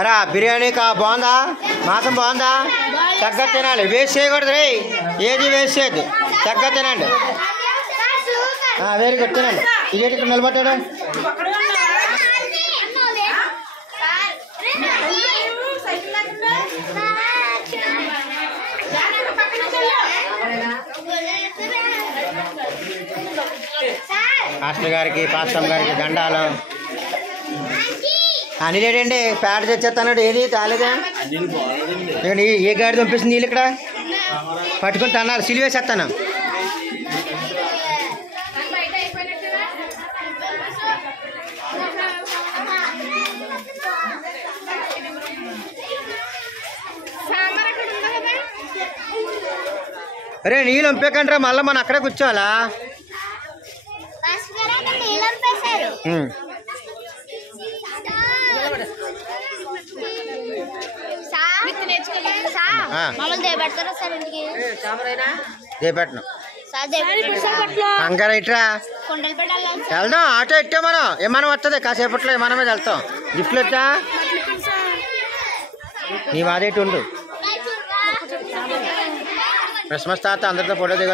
ఎరా బిర్యానీ బాగుందా? మాసం బాగుందా? చక్కగా తినాలి, వేస్ట్ చేయకూడదు రే, ఏది వేస్ట్ చేయద్దు, చక్కగా తినండి. వెరీ గుడ్, తినండి. ఇదేంటి ఇక్కడ నిలబడ్డాడు? మాస్టర్ గారికి పాస్టమ్ గారికి దండాలు. అన్ని లేడండి, ప్యాడ్ తెచ్చేస్తాడు, ఏది తాలేదా? ఏ గాడి పంపిస్తుంది నీళ్ళు ఇక్కడ పట్టుకుని తన్నారు, సిలివేసేస్తాను. అరే నీళ్ళు పంపేకండి రా, మళ్ళీ మనం అక్కడే కూర్చోవాలా? దేపెట్టను కంగారు ఇట్రా వెళ్దాం, ఆటో ఇట్టే మనం ఏమనం వస్తుంది, కాసేపట్లో ఏమనం మీద వెళ్తాం. గిఫ్ట్లు వచ్చా నీ వాదేటి ఉండు. క్రిస్మస్ తాత అందరితో ఫోటో దిగ.